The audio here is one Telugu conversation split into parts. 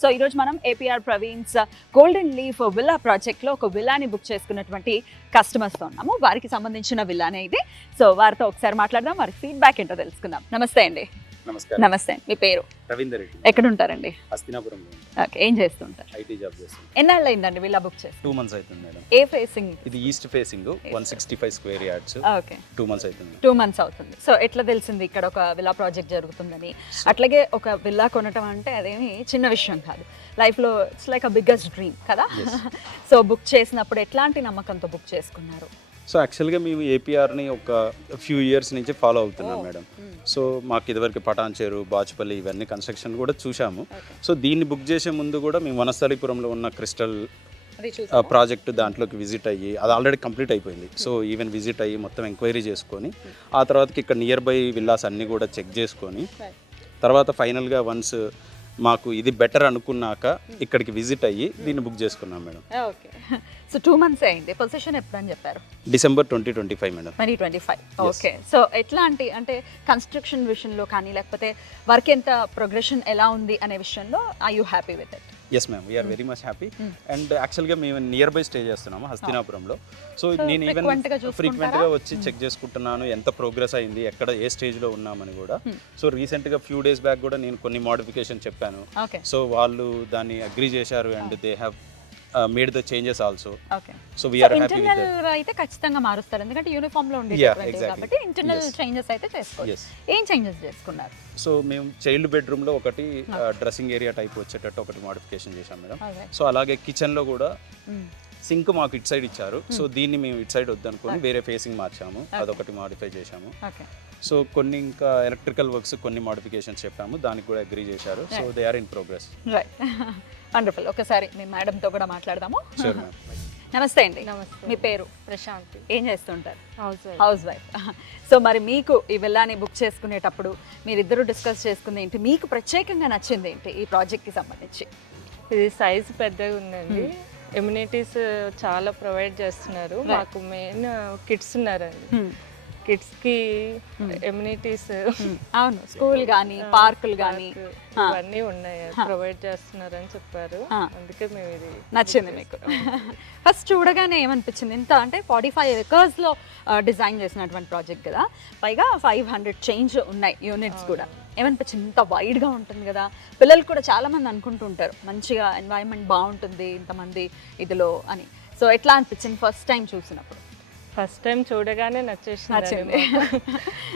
సో ఈరోజు మనం APR Praveen's golden leaf villa ప్రాజెక్ట్లో ఒక విల్లాని బుక్ చేసుకున్నటువంటి కస్టమర్స్తో ఉన్నాము. వారికి సంబంధించిన విల్లానే ఇది. సో వారితో ఒకసారి మాట్లాడదాం, వారి ఫీడ్బ్యాక్ ఏంటో తెలుసుకుందాం. నమస్తే అండి. నమస్కారం. నమస్తే. మీ పేరు? రవీందర్ రెడ్డి. ఎక్కడ ఉంటారండి? హస్తినాపురం. ఓకే. ఏం చేస్తుంటారు? ఐటీ జాబ్ చేస్తాను. ఎన్నాళ్ళు అయిందండి విల్లా బుక్ చేసి? 2 months అవుతుంది మేడం. ఏ ఫేసింగ్? ఇది east facing 165 square yards. Okay. 2 months అవుతుంది. 2 months అవుతుంది. సో ఎట్లా తెలిసింది ఇక్కడ ఒక విల్లా ప్రాజెక్ట్ జరుగుతుందని? అట్లాగే ఒక విల్లా కొనటం అంటే అదేమి చిన్న విషయం కాదు. లైఫ్లో it's like a biggest dream కదా. సో బుక్ చేసినప్పుడు ఎట్లాంటి నమ్మకంతో బుక్ చేసుకున్నారు? సో యాక్చువల్గా మేము ఏపీఆర్ని ఒక ఫ్యూ ఇయర్స్ నుంచి ఫాలో అవుతున్నాం మేడం. సో మాకు ఇదివరకు పటాన్చేరు, బాచుపల్లి ఇవన్నీ కన్స్ట్రక్షన్ కూడా చూసాము. సో దీన్ని బుక్ చేసే ముందు కూడా మేము వనస్థలిపురంలో ఉన్న క్రిస్టల్ ప్రాజెక్టు దాంట్లోకి విజిట్ అయ్యి అది ఆల్రెడీ కంప్లీట్ అయిపోయింది. సో ఈవెన్ విజిట్ అయ్యి మొత్తం ఎంక్వైరీ చేసుకొని ఆ తర్వాతకి ఇక్కడ నియర్ బై విల్లాస్ అన్నీ కూడా చెక్ చేసుకొని తర్వాత ఫైనల్గా వన్స్ మాకు ఇది బెటర్ అనుకున్నాక ఇక్కడికి విజిట్ అయ్యి దీన్ని బుక్ చేసుకున్నాం మేడం. ఓకే. సో 2 months అయింది. పొజిషన్ ఎప్పుడని చెప్పారు? December 2025 madam. 2025. ఓకే. సో ఎట్లాంటి అంటే కన్స్ట్రక్షన్ విషయంలో కానీ లేకపోతే వర్క్ ఎంత ప్రోగ్రెషన్ ఎలా ఉంది అనే విషయంలో are you happy with it? Yes ma'am, we are very much happy. And యాక్చువల్గా మేము నియర్ బై స్టే చేస్తున్నాము హస్తినాపురంలో. సో నేను ఈవెన్ ఫ్రీక్వెంట్గా వచ్చి చెక్ చేసుకుంటున్నాను ఎంత ప్రోగ్రెస్ అయింది, ఎక్కడ ఏ స్టేజ్లో ఉన్నామని కూడా. సో రీసెంట్గా ఫ్యూ డేస్ బ్యాక్ కూడా నేను కొన్ని మోడిఫికేషన్ చెప్పాను. సో వాళ్ళు దాన్ని అగ్రీ చేశారు and they have made the changes also. Okay. So we are happy with that. Internal అయితే ఖచ్చితంగా మారుస్తారు ఎందుకంటే యూనిఫామ్ లో ఉండేది కాబట్టి ఇంటర్నల్ చేంజెస్ అయితే చేసుకోవచ్చు. ఏం చేంజెస్ చేసుకున్నారు? సో మేము చైల్డ్ బెడ్రూమ్ లో ఒకటి డ్రెస్సింగ్ ఏరియా టైప్ వచ్చేటట్టు ఒకటి మోడిఫికేషన్ చేశాం మేడం. సో అలాగే కిచెన్ లో కూడా సింక్ మాకు ఇట్ సైడ్ ఇచ్చారు. సో దీన్ని మేము ఇట్ సైడ్ వద్దనుకొని వేరే ఫేసింగ్ మార్చాము, అదొకటి మాడిఫై చేశాము. సో కొన్ని ఇంకా ఎలక్ట్రికల్ వర్క్స్ కొన్ని మోడిఫికేషన్స్ చెప్పాము, దానికి కూడా అగ్రీ చేశారు. So they are in progress. Right. Wonderful. ఒకసారి మీ మేడంతో కూడా మాట్లాడదాము. Sure ma'am. నమస్తే అండి. నమస్తే. మీ పేరు? ప్రశాంతి. ఏం చేస్తుంటారు? House wife. సో మరి మీకు ఈ విల్లాని బుక్ చేసుకునేటప్పుడు మీరిద్దరూ డిస్కస్ చేసుకుంది ఏంటి, మీకు ప్రత్యేకంగా నచ్చింది ఏంటి ఈ ప్రాజెక్ట్కి సంబంధించి? ఇది సైజ్ పెద్దగా ఉందండి. ఎమ్యూనిటీస్ చాలా ప్రొవైడ్ చేస్తున్నారు. మాకు మెయిన్ కిడ్స్ ఉన్నారండి. కిడ్స్కి ఎమ్యూనిటీస్ అవును, స్కూల్ కానీ పార్కులు కానీ ఇవన్నీ ఉన్నాయి, ప్రొవైడ్ చేస్తున్నారని చెప్పారు. అందుకే మేము ఇది నచ్చింది మీకు. ఫస్ట్ చూడగానే ఏమనిపించింది? ఇంత అంటే 45 acres లో డిజైన్ చేసినటువంటి ప్రాజెక్ట్ కదా, పైగా 500 చేంజ్ ఉన్నాయి యూనిట్స్ కూడా. ఏమనిపించింది? ఇంత వైడ్గా ఉంటుంది కదా, పిల్లలు కూడా చాలామంది అనుకుంటుంటారు మంచిగా ఎన్వైరన్మెంట్ బాగుంటుంది ఇంతమంది ఇదిలో అని. సో ఎట్లా అనిపించింది ఫస్ట్ టైం చూసినప్పుడు? ఫస్ట్ టైం చూడగానే నచ్చేసింది.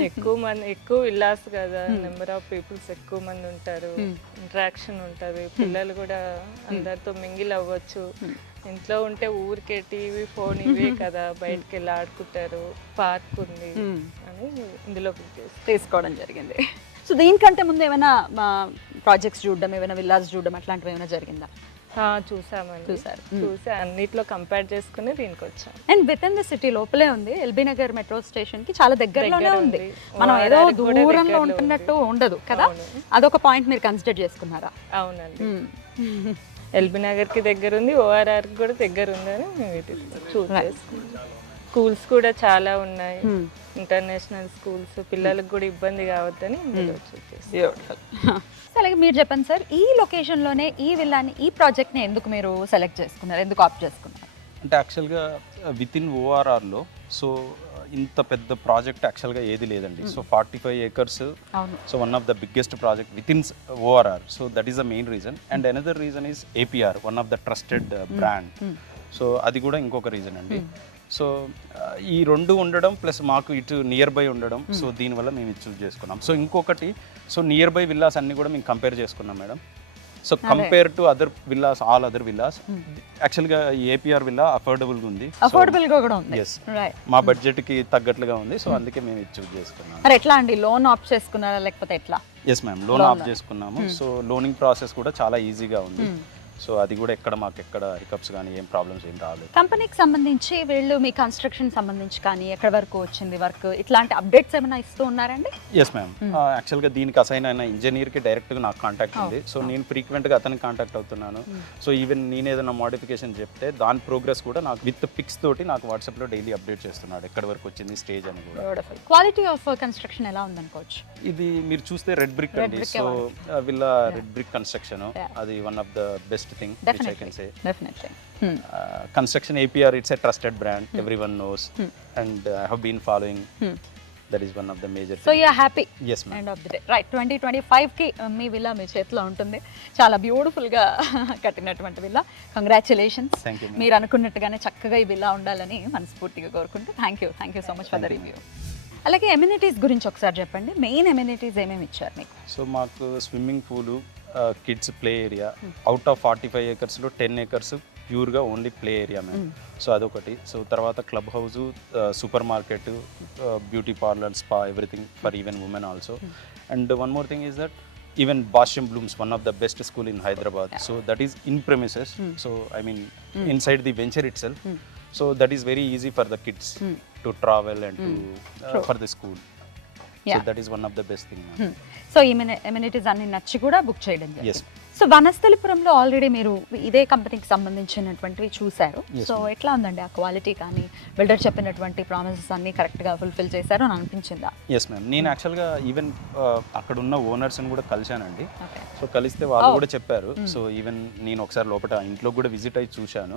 ఎక్కువ విల్లాస్ కదా, నెంబర్ ఆఫ్ పీపుల్స్ ఎక్కువ మంది ఉంటారు, ఇంటరాక్షన్ ఉంటుంది, పిల్లలు కూడా అందరితో మింగిల్ అవ్వచ్చు. ఇంట్లో ఉంటే ఊరికే టీవీ ఫోన్ ఇవే కదా, బయటకు వెళ్ళి ఆడుకుంటారు, పార్క్ ఉంది అని ఇందులో తీసుకోవడం జరిగింది. సో దీనికంటే ముందు ఏమైనా ప్రాజెక్ట్స్ చూడడం, ఏమైనా విల్లాస్ చూడడం అట్లాంటివి ఏమైనా జరిగిందా? చూసి అన్నిట్లో కంపేర్ చేసుకుని దీనికి వచ్చాం. And with in the city లోపలే ఉంది, ఎల్బీ నగర్ మెట్రో స్టేషన్ కి చాలా దగ్గరలోనే ఉంది. మనం ఏదో దూరంలో ఉంటున్నట్టు ఉండదు కదా, అదొక పాయింట్ మీరు కన్సిడర్ చేసుకున్నారా? అవునండి. ఎల్బీ నగర్ కి దగ్గర ఉంది, ఓఆర్ఆర్ కి కూడా దగ్గర ఉందని చూస్ చేసుకున్నాం. స్కూల్స్ కూడా చాలా ఉన్నాయి, ఇంటర్నేషనల్ స్కూల్స్, పిల్లలకు కూడా ఇబ్బంది కావద్దని. అలాగే మీరు చెప్పండి సార్, ఈ లొకేషన్లోనే ఈ విల్లాని, ఈ ప్రాజెక్ట్ని ఎందుకు మీరు సెలెక్ట్ చేసుకున్నారు, ఎందుకు ఆప్ట్ చేసుకున్నారు? అంటే యాక్చువల్గా విత్ ఇన్ ఓఆర్ఆర్లో సో ఇంత పెద్ద ప్రాజెక్ట్ యాక్చువల్గా ఏది లేదండి. So 45 acres. So one of the biggest project with in ORR. So that is the main reason. And another reason is APR, one of the trusted brand. So అది కూడా ఇంకొక రీజన్ అండి. సో ఈ రెండు ఉండడం ప్లస్ మాకు ఇటు నియర్ బై ఉండడం, సో దీనివల్ల మేము ఇది చూస్ చేసుకున్నాం. సో ఇంకొకటి, సో నియర్ బై విల్లాస్ అన్ని కూడా మేము కంపేర్ చేసుకున్నాం madam. So compare to other villas, all other villas, యాక్చువల్గా ఏపీఆర్ విల్లా అఫోర్డబుల్గా ఉంది. అఫోర్డబుల్గా కూడా ఉంది. ఎస్, మా బడ్జెట్కి తగ్గట్లుగా ఉంది. సో అందుకే మేము ఇది చూస్ చేసుకున్నాం. మరి ఎట్లా అండి, లోన్ ఆప్ట్ చేసుకున్నారా లేకపోతే ఎట్లా? ఎస్ మ్యామ్, లోన్ ఆప్ట్ చేసుకున్నాము. సో లోనింగ్ ప్రాసెస్ కూడా చాలా ఈజీగా ఉంది. సో అది కూడా మాకు ఎక్కడ హికప్స్ కానీ ఏం ప్రాబ్లమ్స్ ఏం రాలేదు. కంపెనీకి సంబంధించి వీళ్ళు మీ కన్స్ట్రక్షన్ సంబంధించి కానీ ఎక్కడి వరకు వచ్చింది వర్క్ ఇట్లాంటి అప్డేట్స్ ఏమైనా ఇస్తూ ఉన్నారండి? ఎస్ మ్యామ్, యాక్చువల్గా దీనికి అసైన్ అయిన ఇంజనీర్కి డైరెక్ట్గా నాకు కాంటాక్ట్ ఉంది. సో నేను ఫ్రీక్వెంట్గా అతనికి కాంటాక్ట్ అవుతున్నాను. సో ఈవెన్ నేను ఏదైనా మోడిఫికేషన్ చెప్తే దాని ప్రోగ్రెస్ కూడా నాకు విత్ పిక్స్ తోటి నాకు వాట్సాప్లో డైలీ అప్డేట్ చేస్తున్నాడు ఎక్కడి వరకు వచ్చింది స్టేజ్ అని కూడా. క్వాలిటీ ఆఫ్ కన్స్ట్రక్షన్ ఎలా ఉందనుకోవచ్చు? ఇది మీరు చూస్తే రెడ్ బ్రిక్ అండి. సో వీళ్ళ రెడ్ బ్రిక్ కన్స్ట్రక్షన్ అది one of the best thing which I can say. Definitely. Construction APR, it's a trusted brand, everyone knows, and I have been following. That is one of the major So you are happy? Yes ma'am. End of the day. Right, 2025 కి మీ విల్లా మీ చేతిలో ఉంటుంది. చాలా బ్యూటిఫుల్ గా కట్టినటువంటి villa. Congratulations. Thank you ma'am. మీరు అనుకున్నట్టుగానే చక్కగా ఈ విల్లా ఉండాలని మనస్ఫూర్తిగా కోరుకుంటూ thank you so much for the review. అలాగే ఎమ్యూనిటీస్ గురించి ఒకసారి చెప్పండి. మెయిన్ ఎమ్యూనిటీస్ ఏమేమి ఇచ్చారు మీకు? సో మాకు swimming pool, kids play area, out of 45 ఏకర్స్లో 10 ఏకర్స్ ప్యూర్గా only play area ma'am. So అదొకటి. సో తర్వాత club house, super market, beauty parlour, spa, everything for even women also. And one more thing is that even Basham Blooms, one of the best school in Hyderabad. So that is in premises. So I mean inside the venture itself. So that is very easy for the kids to travel and to for the school. So that is one of the best thing. So ఈ ఎమ్యూనిటీస్ అన్ని నచ్చి కూడా బుక్ చేయడం Yes. జరిగింది. సో వనస్థలిపురంలో ఆల్రెడీ మీరు ఇదే కంపెనీకి సంబంధించినటువంటివి చూశారు. సో ఎట్లా ఉందండి ఆ క్వాలిటీ కానీ బిల్డర్ చెప్పినటువంటి ప్రామిసెస్ అన్ని కరెక్ట్గా ఫుల్ఫిల్ చేశారు అని అనిపించిందా? ఎస్ మ్యామ్, నేను యాక్చువల్గా ఈవెన్ అక్కడ ఉన్న ఓనర్స్ని కూడా కలిశానండి. ఓకే. సో కలిస్తే వాళ్ళు కూడా చెప్పారు. సో ఈవెన్ నేను ఒకసారి లోపల ఇంట్లో కూడా విజిట్ అయ్యి చూశాను.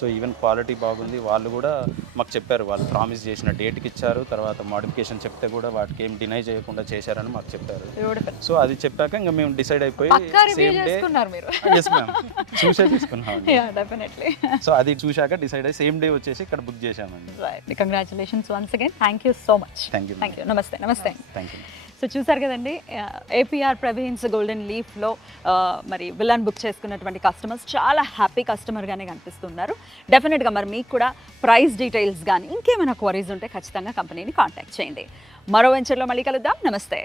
సో ఈవెన్ క్వాలిటీ బాగుంది. వాళ్ళు కూడా మాకు చెప్పారు, వాళ్ళు ప్రామిస్ చేసిన డేట్కి ఇచ్చారు, తర్వాత మోడిఫికేషన్ చెప్తే కూడా వాటికి ఏం డినై చేయకుండా చేశారని మాకు చెప్పారు. సో అది చెప్పాక ఇంకా మేము డిసైడ్ అయిపోయి సేమ్ డే మీరు ఎస్ మ్యామ్ చూసే తీసుకున్నాం. డెఫినెట్లీ. సో అది చూశాక డిసైడ్ అయ్యి సేమ్ డే వచ్చేసి ఇక్కడ బుక్ చేశామండి. Right, congratulations once again. Thank you so much. Thank you. నమస్తే. Thank you. సో చూసారు కదండి, ఏపీఆర్ ప్రవీణ్స్ గోల్డెన్ లీఫ్లో మరి విల్లాన్ బుక్ చేసుకున్నటువంటి కస్టమర్స్ చాలా హ్యాపీ కస్టమర్గానే కనిపిస్తున్నారు. డెఫినెట్గా మరి మీకు కూడా ప్రైస్ డీటెయిల్స్ కానీ ఇంకేమైనా క్వరీస్ ఉంటే ఖచ్చితంగా కంపెనీని కాంటాక్ట్ చేయండి. మరో వెంచర్లో మళ్ళీ కలుద్దాం. నమస్తే.